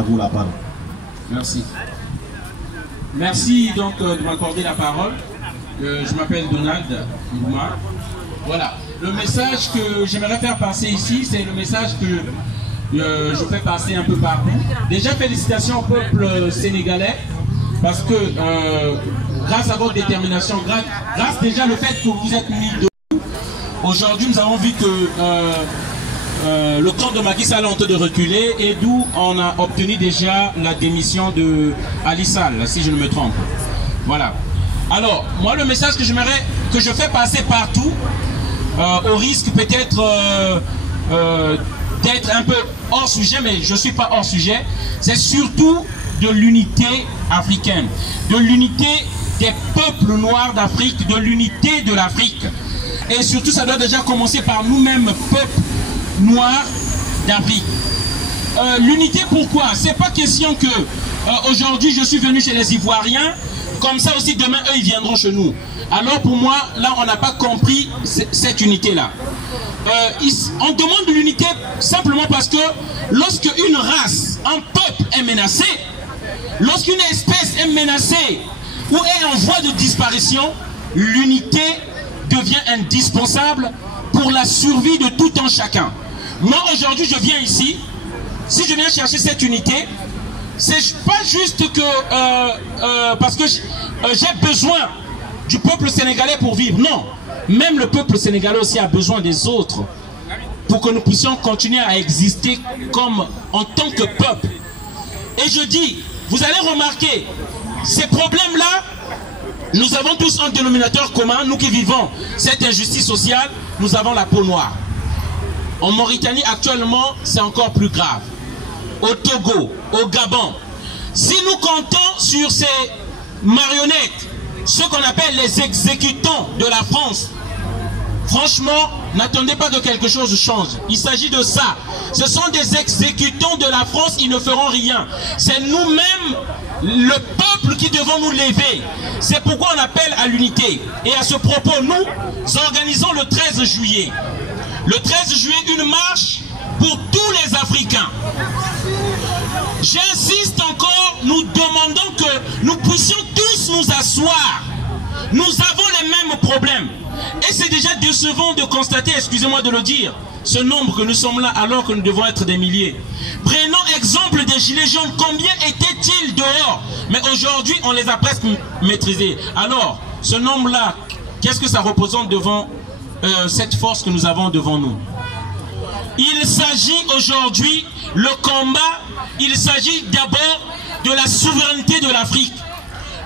à vous la parole. Merci. Merci donc de m'accorder la parole. Je m'appelle Donald Ngouma. Voilà. Le message que j'aimerais faire passer ici, c'est le message que je fais passer un peu partout. Déjà, félicitations au peuple sénégalais, parce que grâce à votre détermination, grâce déjà au fait que vous êtes mis debout, aujourd'hui nous avons vu que le camp de Macky Sall est en train de reculer, et d'où on a obtenu déjà la démission de Ali Sall, si je ne me trompe. Voilà. Alors, moi le message que j'aimerais, que je fais passer partout, au risque peut-être d'être un peu hors sujet, mais je ne suis pas hors sujet, c'est surtout de l'unité africaine, de l'unité des peuples noirs d'Afrique, de l'unité de l'Afrique. Et surtout, ça doit déjà commencer par nous-mêmes, peuples noirs d'Afrique. L'unité, pourquoi? C'est pas question que aujourd'hui je suis venu chez les Ivoiriens, comme ça aussi demain eux ils viendront chez nous. Alors pour moi, là on n'a pas compris cette unité-là. On demande de l'unité simplement parce que lorsque une race, un peuple est menacé, lorsqu'une espèce est menacée ou est en voie de disparition, l'unité devient indispensable pour la survie de tout un chacun. Moi aujourd'hui je viens ici, si je viens chercher cette unité, c'est pas juste que parce que j'ai besoin du peuple sénégalais pour vivre, non. Même le peuple sénégalais aussi a besoin des autres pour que nous puissions continuer à exister comme en tant que peuple. Et je dis, vous allez remarquer, ces problèmes-là, nous avons tous un dénominateur commun, nous qui vivons cette injustice sociale, nous avons la peau noire. En Mauritanie actuellement, c'est encore plus grave. Au Togo, au Gabon. Si nous comptons sur ces marionnettes, ce qu'on appelle les exécutants de la France, franchement, n'attendez pas que quelque chose change. Il s'agit de ça. Ce sont des exécutants de la France, ils ne feront rien. C'est nous-mêmes, le peuple, qui devons nous lever. C'est pourquoi on appelle à l'unité. Et à ce propos, nous organisons le 13 juillet. Le 13 juillet, une marche pour tous les Africains. J'insiste encore, nous demandons que nous puissions tous nous asseoir. Nous avons les mêmes problèmes. Et c'est déjà décevant de constater, excusez-moi de le dire, ce nombre que nous sommes là alors que nous devons être des milliers. Prenons exemple des gilets jaunes. Combien étaient-ils dehors? Mais aujourd'hui, on les a presque maîtrisés. Alors, ce nombre-là, qu'est-ce que ça représente devant cette force que nous avons devant nous? Il s'agit aujourd'hui, le combat, il s'agit d'abord de la souveraineté de l'Afrique.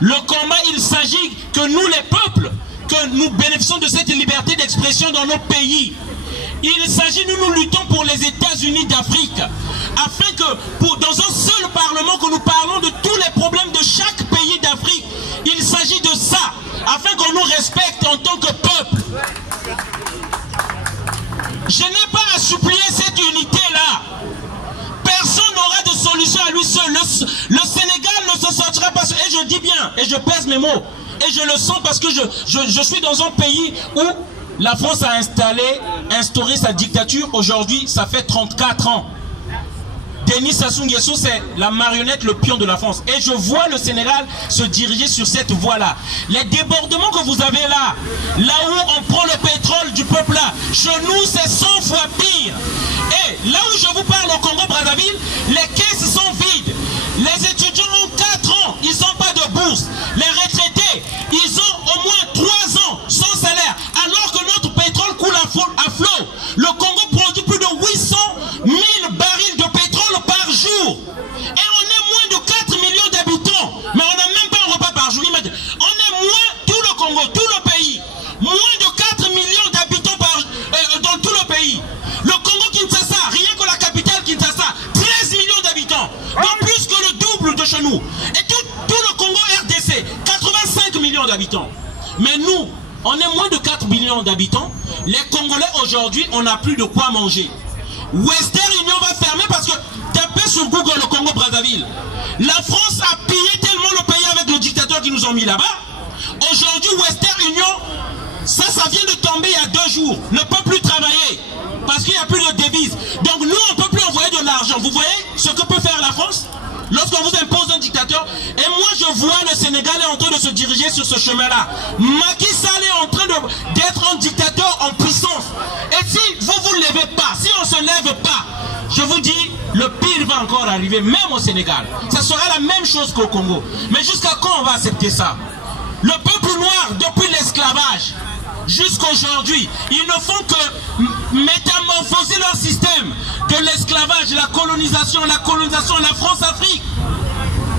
Le combat, il s'agit que nous les peuples, que nous bénéficions de cette liberté d'expression dans nos pays. Il s'agit, nous luttons pour les États-Unis d'Afrique, afin que, dans un seul parlement, que nous parlons de tous les problèmes de chaque pays d'Afrique. Il s'agit de ça, afin qu'on nous respecte en tant que peuple. Je n'ai pas à supplier cette unité-là. Personne n'aura de solution à lui seul. Le Sénégal ne se sortira pas. Et je dis bien, et je pèse mes mots, et je le sens parce que je suis dans un pays où la France a instauré sa dictature. Aujourd'hui, ça fait 34 ans. Denis Sassou Nguesso, c'est la marionnette, le pion de la France. Et je vois le Sénégal se diriger sur cette voie-là. Les débordements que vous avez là, là où on prend le pétrole du peuple là, chez nous c'est 100 fois pire. Et là où je vous parle au Congo-Brazzaville, les caisses sont vides. Les étudiants ont 4 ans, ils n'ont pas de bourse. Les retraités, ils ont au moins 3 ans sans salaire. Alors que notre pétrole coule à flot. Le Congo produit plus de 800 000 barils de pétrole par jour. Et on est moins de 4 millions d'habitants. Mais on n'a même pas un repas par jour. On est moins, tout le Congo, tout le pays, moins de 4 millions d'habitants dans tout le pays. Le Congo-Kinshasa, rien que la capitale Kinshasa, 13 millions d'habitants. Donc plus que le double de chez nous. Et tout le Congo RDC, 85 millions d'habitants. Mais nous, on est moins de 4 millions d'habitants. Les Congolais aujourd'hui, on n'a plus de quoi manger. Western Union va fermer parce que tapez sur Google le Congo-Brazzaville. La France a pillé tellement le pays avec le dictateur qui nous ont mis là-bas. Aujourd'hui, Western Union, ça vient de tomber il y a 2 jours. Ne peut plus travailler parce qu'il n'y a plus de devises. Donc nous, on ne peut plus envoyer de l'argent. Vous voyez ce que peut faire la France? lorsqu'on vous impose un dictateur, et moi je vois le Sénégal est en train de se diriger sur ce chemin-là. Macky Sall est en train d'être un dictateur en puissance. Et si vous ne vous levez pas, si on ne se lève pas, je vous dis, le pire va encore arriver, même au Sénégal. Ça sera la même chose qu'au Congo. Mais jusqu'à quand on va accepter ça? Le peuple noir, depuis l'esclavage jusqu'aujourd'hui, ils ne font que métamorphoser leur système. De l'esclavage, la colonisation, la France-Afrique.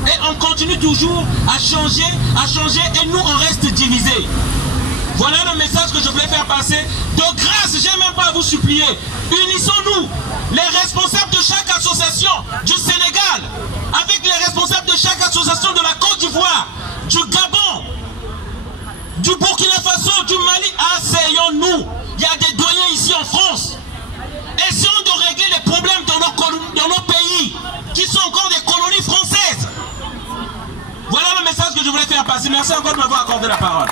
Et on continue toujours à changer, et nous on reste divisés. Voilà le message que je voulais faire passer. De grâce, je n'ai même pas à vous supplier. Unissons-nous, les responsables de chaque association du Sénégal, avec les responsables de chaque association de la Côte d'Ivoire, du Gabon, du Burkina Faso, du Mali. Asseyons-nous. Il y a des doyens ici en France. Essayons de régler les problèmes dans nos pays, qui sont encore des colonies françaises. Voilà le message que je voulais faire passer. Merci encore de m'avoir accordé la parole.